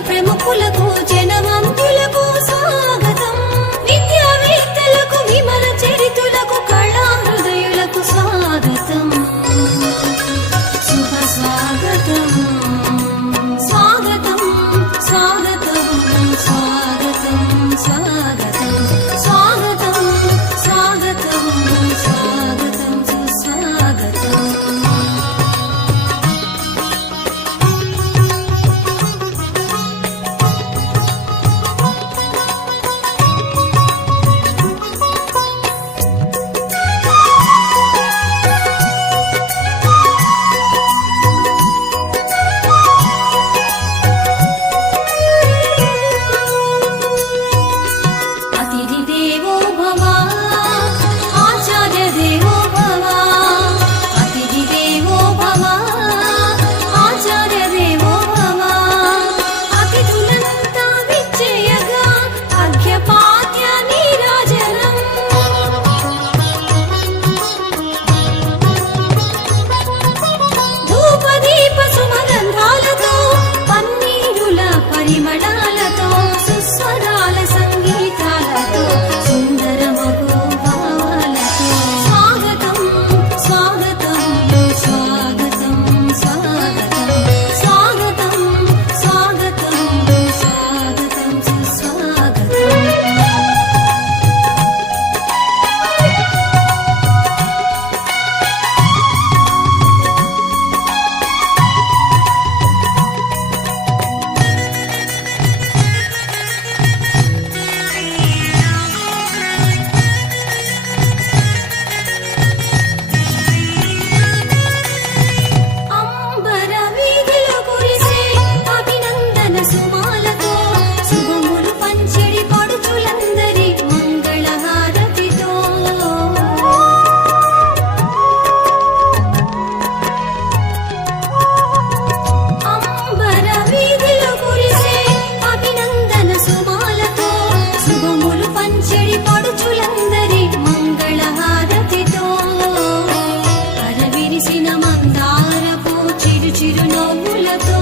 ప్రముఖులకు జనవంతులకు స్వాగతం, విద్యావేత్తలకు విమల చరితులకు కళా హృదయులకు స్వాగతం, శుభ స్వాగతం స్వాగతం స్వాగతం స్వాగతం స్వాగతం స్వాగతం స్వాగతం స్వాగతం సుస్వాగతం. పరిమళాలతో సుస్వరాల సంగీతాలతో సుందరమగు భావాలతో స్వాగతం స్వాగతం స్వాగతం స్వాగతం స్వాగతం స్వాగతం స్వాగతం సుస్వాగతం. మందారపు చిరు చిరు నవ్వులతో